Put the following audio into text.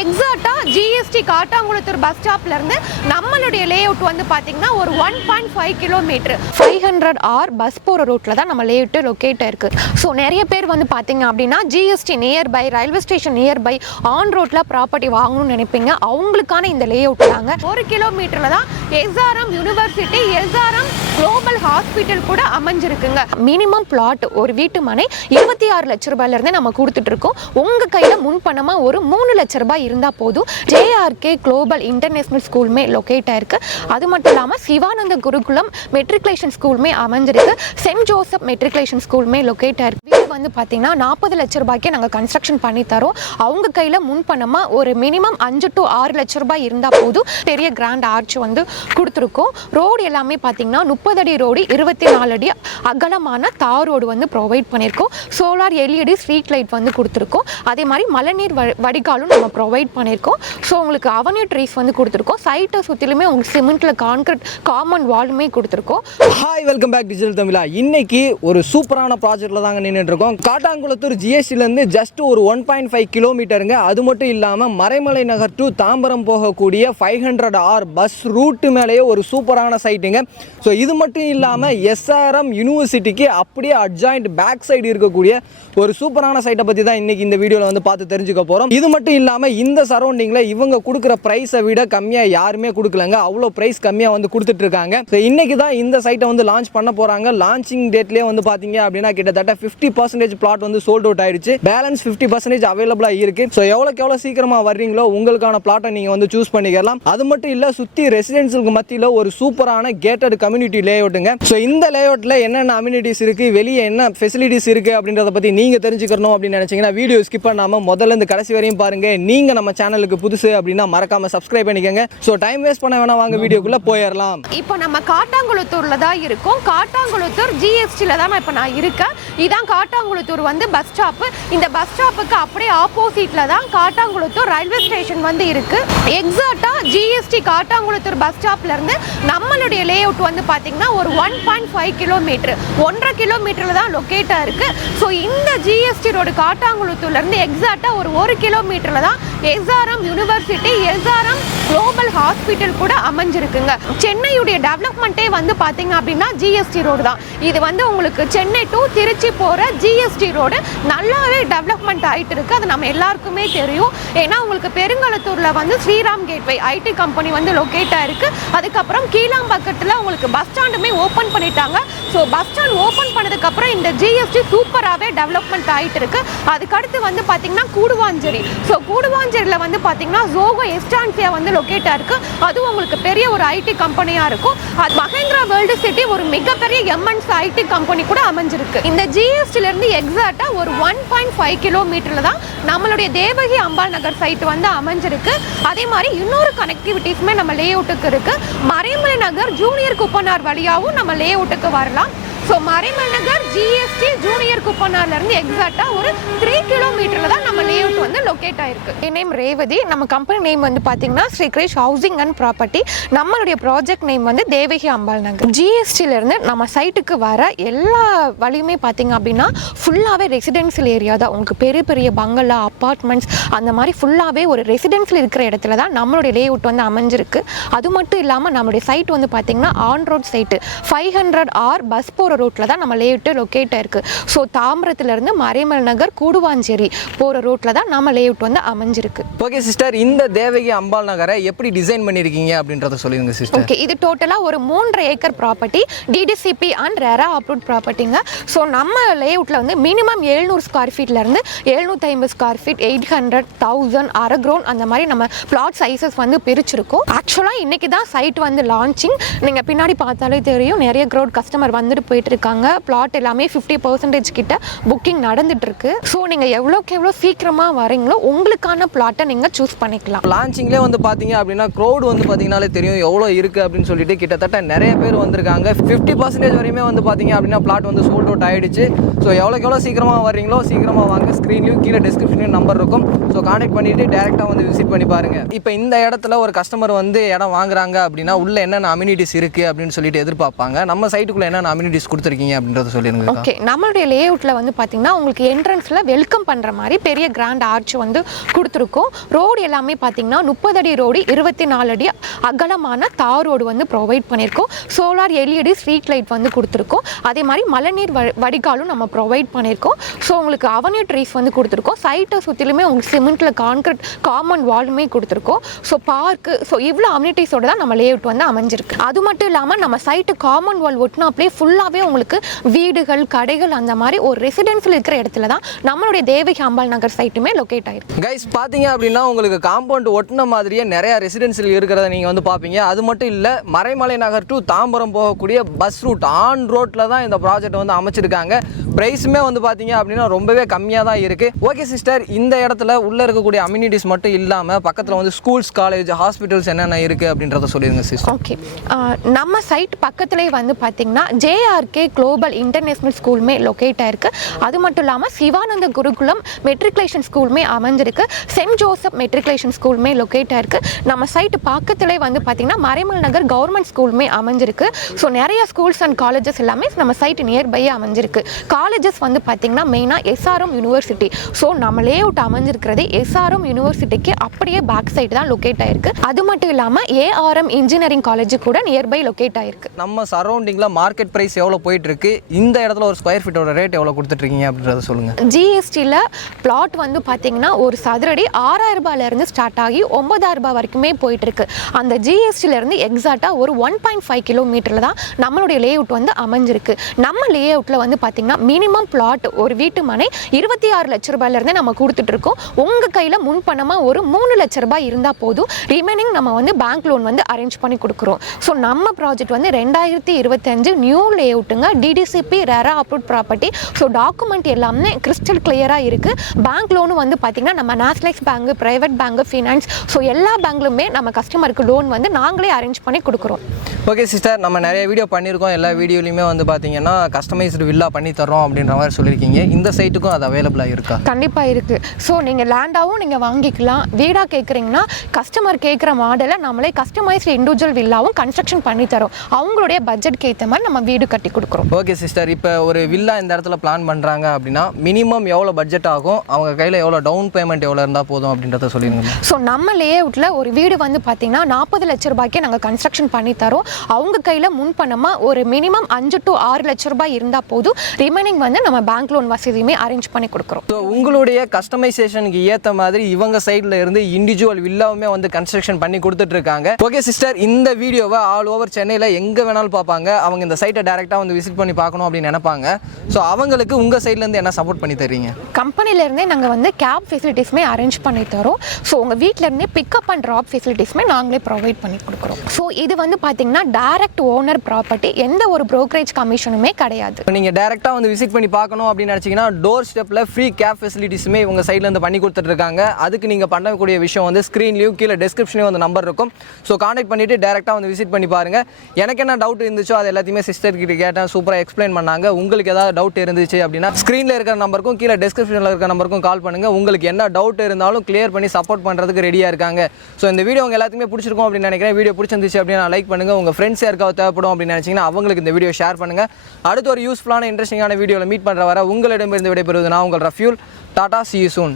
எக்ஸாக்டா GST Kattankulathur bus ஸ்டாப்ல இருந்து நம்மளுடைய லேஅவுட் வந்து பாத்தீங்கன்னா ஒரு 1.5 கிலோமீட்டர் 500R பஸ் போற ரூட்ல தான் நம்ம லேஅவுட் லொகேட் இருக்கு. ஸோ நிறைய பேர் வந்து பாத்தீங்க அப்படின்னா GST nearby, railway station nearby, on ரோட்ல ப்ராப்பர்ட்டி வாங்கணும்னு நினைப்பீங்க. அவங்களுக்கான இந்த லேஅவுட் தாங்க. 1 கிலோமீட்டர்ல தான் SRM university, SRM global hospital கூட அமைஞ்சிருக்குங்க. மினிமம் பிளாட் ஒரு வீட்டு மனை 26 லட்ச ரூபாயில இருந்து நம்ம கொடுத்துட்டு இருக்கோம். உங்க கையில முன்பணமா ஒரு 3 லட்ச ரூபாய் இருந்தா போதும். ஜேஆர்கே குளோபல் இன்டர்நேஷனல் ஸ்கூலுமே லொகேட் ஆயிருக்கு. அது மட்டும் இல்லாம சிவானந்த குருகுலம் மெட்ரிகுலேஷன் ஸ்கூலுமே அமைஞ்சிருக்கு. சென்ட் ஜோசப் மெட்ரிகுலேஷன் ஸ்கூலுமே லொகேட் ஆயிருக்கு. வீடு வந்து பாத்தீங்கன்னா 40 லட்ச ரூபாய்க்கே நாங்க கன்ஸ்ட்ரக்ஷன் பண்ணி தரோம். அவங்க கையில முன்பணமா ஒரு மினிமம் 5 to 6 லட்ச ரூபாய் இருந்தா போதும். பெரிய கிராண்ட் ஆர்ச் வந்து கொடுத்துருக்கோம். ரோடு எல்லாமே பாத்தீங்கன்னா 30 அடி ரோடு, 24 அடி அகலமான தார் ரோடு வந்து ப்ரொவைட் பண்ணியிருக்கோம். சோலார் எல்இடி ஸ்ட்ரீட் லைட் வந்து கொடுத்துருக்கோம். அதே மாதிரி மழைநீர் வடிகாலும் நம்ம ப்ரொவைட் பண்ணியிருக்கோம். ஸோ உங்களுக்கு அவென்யூ ட்ரீஸ் வந்து கொடுத்துருக்கோம். சைட்டை சுற்றிலுமே உங்களுக்கு சிமெண்ட்டில் கான்கிரீட் காமன் வாலுமே கொடுத்துருக்கோம். ஹாய், வெல்கம் பேக் டிஜிட்டல் தமிழா. இன்னைக்கு ஒரு சூப்பரான ப்ராஜெக்டில் தாங்க நின்றுட்டு இருக்கோம். காட்டாங்குளத்தூர் ஜிஎஸ்டிலேருந்து ஜஸ்ட் ஒரு 1.5 கிலோமீட்டருங்க. அது மட்டும் இல்லாமல் மறைமலை நகர் டு தாம்பரம் போகக்கூடிய 500R பஸ் ரூட்டு மேலேயே ஒரு சூப்பரான சைட்டுங்க. ஸோ இது மட்டும் இல்லாமல் எஸ்ஆர்எம் யூனிவர்சிட்டிக்கு அப்படியே அட்ஜாயிண்ட் பேக் சைடு இருக்கக்கூடிய ஒரு சூப்பரான சைட்டை பற்றி தான் இன்றைக்கி இந்த வீடியோவில் வந்து பார்த்து தெரிஞ்சுக்க போகிறோம். இது மட்டும் இல்லாமல் இந்த சரௌண்டிங்கில் இவங்க கொடுக்குற ப்ரைஸை விட கம்மியாக யாருமே கொடுக்கலங்க. அவ்வளோ ப்ரைஸ் கம்மியாக வந்து கொடுத்துட்ருக்காங்க. ஸோ இன்றைக்கி தான் இந்த சைட்டை வந்து லான்ச் பண்ண போகிறாங்க. லான்ச்சிங் டேட்லேயே வந்து பார்த்தீங்க அப்படின்னா கிட்டத்தட்ட 50% பிளாட் வந்து சோல்ட் அவுட் ஆயிடுச்சு. பேலன்ஸ் 50% அவைலபிளாக இருக்குது. ஸோ எவ்வளோ சீக்கிரமாக வர்றீங்களோ உங்களுக்கான பிளாட்டை நீங்கள் வந்து சூஸ் பண்ணிக்கலாம். அது மட்டும் இல்லை, சுற்றி ரெசிடென்சியலுக்கு மத்தியில் ஒரு சூப்பரான கேட்டட் கம்யூனிட்டி லேஅவுட்டுங்க. ஸோ இந்த லேஅவுட்டில் என்னென்ன அம்யூனிட்டிஸ் இருக்குது, வெளியே என்ன ஃபெசிலிட்டிஸ் இருக்குது அப்படின்றத பற்றி நீங்கள் தெரிஞ்சுக்கணும் அப்படின்னு நினச்சிங்கன்னா வீடியோ ஸ்கிப் பண்ணாமல் முதல்ல இருந்து கடைசி வரையும் பாருங்கள். நீங்கள் நம்ம சேனலுக்கு புதுசு அப்படின்னா மறக்காமல் சப்ஸ்கிரைப் பண்ணிக்கோங்க. ஸோ டைம் வேஸ்ட் பண்ண வேணாம், வாங்க வீடியோக்குள்ளே போயிடலாம். இப்போ நம்ம காட்டாங்குளத்தூரில் தான் இருக்கோம். காட்டாங்குளத்தூர் ஜிஎஸ்டியில் தான் இப்போ நான் இருக்கேன். இதான் காட்டாங்குளத்தூர் வந்து பஸ் ஸ்டாப்பு. இந்த பஸ் ஸ்டாப்புக்கு அப்படியே ஆப்போசிட்டில் தான் காட்டாங்குளத்தூர் ரயில்வே ஸ்டேஷன் வந்து இருக்குது. எக்ஸாக்டாக ஜிஎஸ்டி காட்டாங்குளத்தூர் பஸ் ஸ்டாப்ல இருந்து நம்மளுடைய லேஅவுட் வந்து பார்த்தீங்கன்னா ஒரு 1.5 கிலோமீட்டர் 1.5 கிலோமீட்டரில் தான் லொக்கேட் ஆயிருக்கு. ஸோ இந்த ஜிஎஸ்டி ரோடு காட்டாங்குளத்தூர்லேருந்து எக்ஸாக்டாக ஒரு 1 கிலோமீட்டரில் தான் SRM university, SRM global hospital கூட அமைஞ்சிருக்குங்க. சென்னையுடைய டெவலப்மெண்ட்டே வந்து பார்த்தீங்க அப்படின்னா ஜிஎஸ்டி ரோடு தான். இது வந்து உங்களுக்கு சென்னை டு திருச்சி போகிற ஜிஎஸ்டி ரோடு நல்லாவே டெவலப்மெண்ட் ஆகிட்டு இருக்கு. அது நம்ம எல்லாருக்குமே தெரியும். ஏன்னா உங்களுக்கு பெருங்கலத்தூரில் வந்து ஸ்ரீராம் கேட்வே ஐடி கம்பெனி வந்து லொக்கேட் ஆயிருக்கு. அதுக்கப்புறம் கீழாம்பக்கத்தில் உங்களுக்கு பஸ் ஸ்டாண்டுமே ஓப்பன் பண்ணிட்டாங்க. ஸோ பஸ் ஸ்டாண்ட் ஓப்பன் பண்ணதுக்கப்புறம் இந்த ஜிஎஸ்டி சூப்பராகவே டெவலப்மெண்ட் ஆகிட்டு இருக்கு. அதுக்கடுத்து வந்து பார்த்தீங்கன்னா கூடுவாஞ்சேரி. ஸோ கூடுவாஞ்சேரியில் வந்து பார்த்தீங்கன்னா ஜோகோ எஸ்டான்சியா வந்து லொக்கேட் ஆயிருக்கு. அதுவும் உங்களுக்கு பெரிய ஒரு ஐடி கம்பெனியாக இருக்கும். அது மகேந்திரா வேர்ல்டு சிட்டி ஒரு மிகப்பெரிய எம்என்சி ஐடி கம்பெனி கூட அமைஞ்சிருக்கு. இந்த ஜிஎஸ்டிலேருந்து எக்ஸாக்டாக ஒரு 1.5 கிலோமீட்டரில் தான் நம்மளுடைய தேவகி அம்பாள் நகர் சைட் வந்து அமைஞ்சிருக்கு. அதே மாதிரி இன்னொரு கனெக்டிவிட்டிஸுமே நம்ம லேஅவுட்டுக்கு இருக்கு. மறைமலை நகர் ஜூனியர் குப்பனார் வழியாகவும் நம்ம லேஅவுட்டுக்கு வரலாம். ஸோ மறைமலை நகர் ஜிஎஸ்டி ஜூனியர் குப்பனார்ல இருந்து எக்ஸாக்டா ஒரு 3 கிலோமீட்டர்ல தான் நம்ம லேஅவுட் வந்து லொகேட் ஆயிருக்கு. என் நேம் ரேவதி. நம்ம கம்பெனி நேம் வந்து பாத்தீங்கன்னா Sri grace housing and property. நம்மளுடைய ப்ராஜெக்ட் நேம் வந்து தேவகி அம்பாள் நகர். ஜிஎஸ்டில இருந்து நம்ம சைட்டுக்கு வர எல்லா வழியுமே பாத்தீங்க அப்படின்னா ஃபுல்லாவே ரெசிடென்சியல் ஏரியா தான். உங்களுக்கு பெரிய பெரிய பங்களா, அப்பார்ட்மெண்ட்ஸ் அந்த மாதிரி ஃபுல்லாவே ஒரு ரெசிடென்சியல் இருக்கிற இடத்துல தான் நம்மளுடைய லேஅவுட் வந்து அமைஞ்சிருக்கு. அது மட்டும் இல்லாமல் நம்மளுடைய சைட் வந்து பாத்தீங்கன்னா on road site 500R bus போற ரோட்ல தான் நம்ம லேஅவுட் லொகேட் ஆயிருக்கு. ஸோ தாம்பரத்துல இருந்து மறைமலை நகர் கூடுவாஞ்சேரி போற ரோட்ல தான் நம்ம லேஅவுட் வந்து அமைஞ்சிருக்கு. ஓகே சிஸ்டர், இந்த தேவகி அம்பாள் நகரை எப்படி டிசைன் பண்ணிருக்கீங்க அப்படின்றத சொல்லுங்க சிஸ்டர். ஓகே, இது டோட்டலா ஒரு 3.5 acre property, DTCP and RERA approved ப்ராப்பர்ட்டிங்க. ஸோ நம்ம லேஅவுட்ல வந்து மினிமம் 700 ஸ்கொயர் ஃபீட்ல இருந்து 750 ஸ்கொயர் ஃபீட், 800, 1000, அரை கிரவுண்ட் அந்த மாதிரி நம்ம பிளாட் சைஸஸ் வந்து பிரிச்சிருக்கோம். ஆக்சுவலா இன்னைக்கு தான் சைட் வந்து லான்ச்சிங். நீங்க பின்னாடி பார்த்தாலே தெரியும், நிறைய கிரவுட் கஸ்டமர் வந்துட்டு போயிட்டு இருக்காங்க. பிளாட் எல்லாமே 50% கிட்ட புக்கிங் நடந்துட்டு இருக்கு. ஸோ நீங்க எவ்வளோக்கு எவ்வளோ சீக்கிரமா வரீங்களோ உங்களுக்கான பிளாட்டை நீங்க சூஸ் பண்ணிக்கலாம். லான்ச்சிங்லேயே வந்து பார்த்தீங்க அப்படின்னா க்ரௌட் வந்து பார்த்தீங்கன்னாலே தெரியும் எவ்வளோ இருக்கு அப்படின்னு சொல்லிட்டு கிட்டத்தட்ட நிறைய பேர் வந்திருக்காங்க. 50% வரையுமே வந்து பார்த்தீங்க அப்படின்னா பிளாட் வந்து சோல்ட் அவுட் ஆயிடுச்சு. ஸோ எவ்வளோ சீக்கிரமாக வர்றீங்களோ சீக்கிரமாக வாங்க. ஸ்க்ரீன்லையும் கீழே டிஸ்கிரிப்ஷன்லையும் நம்பர் இருக்கும். ஸோ கான்டாக்ட் பண்ணிட்டு டேரெக்டாக வந்து விசிட் பண்ணி பாருங்க. இப்போ இந்த இடத்துல ஒரு கஸ்டமர் வந்து இடம் வாங்குறாங்க அப்படின்னா உள்ள என்னென்ன அம்யூனிட்டிஸ் இருக்கு அப்படின்னு சொல்லிட்டு எதிர்பார்ப்பாங்க. நம்ம சைட்டுக்குள்ள என்னென்ன அம்யூனிட்டிஸ் கொடுத்துருக்கீங்க அப்படின்றத சொல்லிடுங்க. ஓகே, நம்மளுடைய லேஅவுட்டில் வந்து பார்த்தீங்கன்னா உங்களுக்கு என்ட்ரன்ஸில் வெல்கம் பண்ணுற மாதிரி பெரிய கிராண்ட் ஆர்ச் வந்து கொடுத்துருக்கோம். ரோடு எல்லாமே பார்த்தீங்கன்னா 30 அடி ரோடு, 24 அடி அகலமான தார் ரோடு வந்து ப்ரொவைட் பண்ணியிருக்கோம். சோலார் எல்இடி ஸ்ட்ரீட் லைட் வந்து கொடுத்துருக்கோம். அதே மாதிரி மழைநீர் வடிகாலும் நம்ம ப்ரொவைட் பண்ணியிருக்கோம். ஸோ உங்களுக்கு அவென்யூ ட்ரீஸ் வந்து கொடுத்துருக்கோம். சைட்டை சுற்றிலுமே உங்களுக்கு சிமெண்ட்டில் கான்கிரீட் காமன் வாலுமே கொடுத்துருக்கோம். ஸோ பார்க்கு, ஸோ இவ்வளோ அம்யூனிட்டிஸோடு தான் நம்ம லேஅவுட் வந்து அமைஞ்சிருக்கு. அது மட்டும் இல்லாமல் நம்ம சைட்டு காமன் வால் ஒட்டினாப்லேயே ஃபுல்லாகவே உங்களுக்கு வீடுகள், கடைகள், அந்த மாதிரி ஒரு ரெசிடென்சியல் இருக்கிற இடத்துல தான் நம்மளுடைய தேவகி அம்பாள் நகர் சைட்டுமே லொக்கேட் ஆயிருக்கு. கைஸ் பார்த்தீங்க அப்படின்னா உங்களுக்கு காம்பவுண்ட் ஒட்டின மாதிரியே நிறைய ரெசிடென்சியல் இருக்கிறத நீங்கள் வந்து பார்ப்பீங்க. அது மட்டும் இல்லை, மறைமலை நகர் டு தாம்பரம் போகக்கூடிய பஸ் ரூட் ஆன் ரோட்டில் தான் இந்த ப்ராஜெக்ட் வந்து அமைச்சிருக்காங்க. ப்ரைஸுமே வந்து பார்த்தீங்க அப்படின்னா ரொம்பவே கம்மியாக தான் இருக்குது. ஓகே சிஸ்டர், இந்த இடத்துல உள்ளே இருக்கக்கூடிய அம்யூனிட்டிஸ் மட்டும் இல்லாமல் பக்கத்தில் வந்து ஸ்கூல்ஸ், காலேஜ், ஹாஸ்பிட்டல்ஸ் என்னென்ன இருக்குது அப்படின்றத சொல்லிடுங்க சிஸ்டர். ஓகே, நம்ம சைட் பக்கத்துலேயே வந்து பார்த்தீங்கன்னா ஜேஆர்கே குளோபல் இன்டர்நேஷ்னல் ஸ்கூலுமே லொக்கேட் ஆயிருக்கு. அது மட்டும் இல்லாமல் சிவானந்த குருகுலம் மெட்ரிகுலேஷன் ஸ்கூலுமே அமைஞ்சிருக்கு. சென்ட் ஜோசப் மெட்ரிகுலேஷன் ஸ்கூலுமே லொக்கேட் ஆயிருக்கு. நம்ம சைட்டு பக்கத்துலேயே வந்து பார்த்தீங்கன்னா மறைமல் நகர் கவர்மெண்ட் ஸ்கூலுமே அமைஞ்சிருக்கு. ஸோ நிறைய ஸ்கூல்ஸ் அண்ட் காலேஜஸ் எல்லாமே நம்ம சைட்டு நியர்பையே அமைஞ்சிருக்கு. காலேஜஸ் வந்து பார்த்தீங்கன்னா மெயினாக எஸ்ஆர்எம் யூனிவர்சிட்டி. ஸோ நம்ம லேஅவுட் அமைஞ்சிருக்கிறது எஸ்ஆர்எம் யூனிவர்சிட்டிக்கு அப்படியே பேக் சைடு தான் லொக்கேட் ஆயிருக்கு. அது மட்டும் இல்லாமல் ஏஆர்எம் இன்ஜினியரிங் காலேஜ் கூட நியர்பை லொக்கேட் ஆயிருக்கு. நம்ம சரௌண்டிங்கில் மார்க்கெட் ப்ரைஸ் எவ்வளோ போயிட்டு இருக்கு, இந்த இடத்துல ஒரு ஸ்கொயர் ஃபீட்டோட ரேட் எவ்வளோ கொடுத்துட்ருக்கீங்க அப்படின்றத சொல்லுங்கள். ஜிஎஸ்டியில் பிளாட் வந்து பார்த்தீங்கன்னா ஒரு சதுரடி 6000 ரூபாயிலேருந்து ஸ்டார்ட் ஆகி 9000 ரூபாய் வரைக்குமே போயிட்டுருக்கு. அந்த ஜிஎஸ்டியிலேருந்து எக்ஸாக்டாக ஒரு 1.5 கிலோமீட்டரில் தான் நம்மளுடைய லேஅவுட் வந்து அமைஞ்சிருக்கு. நம்ம லேஅவுட்டில் வந்து பார்த்தீங்கன்னா மினிமம் பிளாட் ஒரு வீட்டு மனை 26 லட்ச ரூபாயிலேருந்தே நம்ம கொடுத்துட்ருக்கோம். உங்கள் கையில் முன்பணமாக ஒரு 3 லட்ச ரூபாய் இருந்தால் போதும். ரிமைனிங் நம்ம வந்து பேங்க் லோன் வந்து அரேஞ்ச் பண்ணி கொடுக்குறோம். ஸோ நம்ம ப்ராஜெக்ட் வந்து 2025 நியூ லேஅவுட்டுங்க, DTCP RERA approved property. So document எல்லாமே கிறிஸ்டல் கிளியராக இருக்குது. பேங்க் லோனு வந்து பார்த்திங்கன்னா நம்ம nationalise bank, private bank, finance, so எல்லா பேங்க்லுமே நம்ம கஸ்டமருக்கு லோன் வந்து நாங்களே அரேஞ்ச் பண்ணி கொடுக்குறோம். ஓகே சிஸ்டர், நம்ம நிறைய வீடியோ பண்ணியிருக்கோம். எல்லா வீடியோலையுமே வந்து பார்த்தீங்கன்னா கஸ்டமைஸ்டு வில்லா பண்ணி தரோம் அப்படின்ற மாதிரி சொல்லியிருக்கீங்க. இந்த சைட்டுக்கும் அது அவைலபிளாக இருக்கா? கண்டிப்பாக இருக்குது. ஸோ நீங்கள் லேண்டாகவும் நீங்கள் வாங்கிக்கலாம். வீடாக கேட்குறீங்கன்னா கஸ்டமர் கேட்குற மாடலை நம்மளே கஸ்டமைஸ்டு இண்டிவிஜுவல் வில்லாவும் கன்ஸ்ட்ரக்ஷன் பண்ணி தரோம். அவங்களுடைய பட்ஜெட்க்கு ஏற்ற மாதிரி நம்ம வீடு கட்டி கொடுக்குறோம். ஓகே சிஸ்டர், இப்போ ஒரு வில்லா இந்த இடத்துல பிளான் பண்ணுறாங்க அப்படின்னா மினிமம் எவ்வளோ பட்ஜெட் ஆகும், அவங்க கையில் எவ்வளோ டவுன் பேமெண்ட் எவ்வளோ இருந்தால் போதும் அப்படின்றத சொல்லிடுங்க. ஸோ நம்ம லேஅவுட்டில் ஒரு வீடு வந்து பார்த்தீங்கன்னா 40 லட்ச ரூபாய்க்கே நாங்கள் கன்ஸ்ட்ரக்ஷன் பண்ணி தரோம். அவங்க கையில் முன்பணமாக ஒரு மினிமம் 5 to 6 லட்ச ரூபாய் இருந்தால் போதும். ரிமைனிங் வந்து நம்ம பேங்க் லோன் வசதியுமே அரேஞ்ச் பண்ணி கொடுக்குறோம். ஸோ உங்களுடைய கஸ்டமைசேஷனுக்கு ஏற்ற மாதிரி இவங்க சைடில் இருந்து இண்டிவிஜுவல் வில்லாவுமே வந்து கன்ஸ்ட்ரக்ஷன் பண்ணி கொடுத்துட்ருக்காங்க. ஓகே சிஸ்டர், இந்த வீடியோவை ஆல் ஓவர் சென்னையில் எங்கே வேணாலும் பார்ப்பாங்க. அவங்க இந்த சைட்டை டேரெக்டாக வந்து விசிட் பண்ணி பார்க்கணும் அப்படின்னு நினைப்பாங்க. ஸோ அவங்களுக்கு உங்கள் சைட்லேருந்து என்ன சப்போர்ட் பண்ணி தரீங்க? கம்பெனிலேருந்தே நாங்கள் வந்து கேப் ஃபெசிலிட்டிஸுமே அரேஞ்ச் பண்ணி தரோம். ஸோ உங்கள் வீட்டிலேருந்தே பிக்கப் அண்ட் ட்ராப் ஃபெசிலிட்டிஸுமே நாங்களே ப்ரொவைட் பண்ணி கொடுக்குறோம். ஸோ இது வந்து பார்த்தீங்கன்னா டைரக்ட் ஓனர் ப்ராப்பர்ட்டி, எந்த ஒரு ப்ரோக்கரேஜ் கமிஷனுமே கிடையாது. நீங்கள் டேரெக்டாக வந்து விசிட் பண்ணி பார்க்கணும் அப்படின்னு நினச்சிங்கன்னா டோர் ஸ்டெப்பில் ஃப்ரீ கேப் ஃபெசிலிட்டிஸுமே இவங்க சைட்லேருந்து பண்ணி கொடுத்துட்ருக்காங்க. அதுக்கு நீங்கள் பண்ணக்கூடிய விஷயம் வந்து ஸ்க்ரீன்லேயும் கீழே டிஸ்கிரிப்ஷன்லேயும் வந்து நம்பர் இருக்கும். ஸோ கான்டாக்ட் பண்ணிவிட்டு டேரெக்டாக வந்து விசிட் பண்ணி பாருங்கள். எனக்கு என்ன டவுட் இருந்துச்சோ அது எல்லாத்தையுமே சிஸ்டர் கிட்ட கேட்டேன், சூப்பராக எக்ஸ்பிளைன் பண்ணாங்க. உங்களுக்கு ஏதாவது டவுட் இருந்துச்சு அப்படின்னா ஸ்க்ரீனில் இருக்கிற நம்பருக்கும் கீழே டிஸ்கிரிப்ஷனில் இருக்கிற நம்பருக்கும் கால் பண்ணுங்கள். உங்களுக்கு என்ன டவுட் இருந்தாலும் கிளியர் பண்ணி சப்போர்ட் பண்ணுறதுக்கு ரெடியாக இருக்காங்க. ஸோ இந்த வீடியோ உங்கள் எல்லாத்துக்குமே பிடிச்சிருக்கும் அப்படின்னு நினைக்கிறேன். வீடியோ பிடிச்சிருந்துச்சு அப்படின்னா லைக் பண்ணுங்கள். உங்கள் ஃப்ரெண்ட்ஸ் யாருக்காவது தேவைப்படும் அப்படின்னு நினச்சிங்கன்னா அவங்களுக்கு இந்த வீடியோ ஷேர் பண்ணுங்கள். அடுத்து ஒரு யூஸ்ஃபுல்லான இன்ட்ரெஸ்டிங்கான வீடியோவில் மீட் பண்ணுற வர உங்களிடமிருந்து விடைபெறுவது நான் உங்கள் ரஃப்யூல். Tata, see you soon.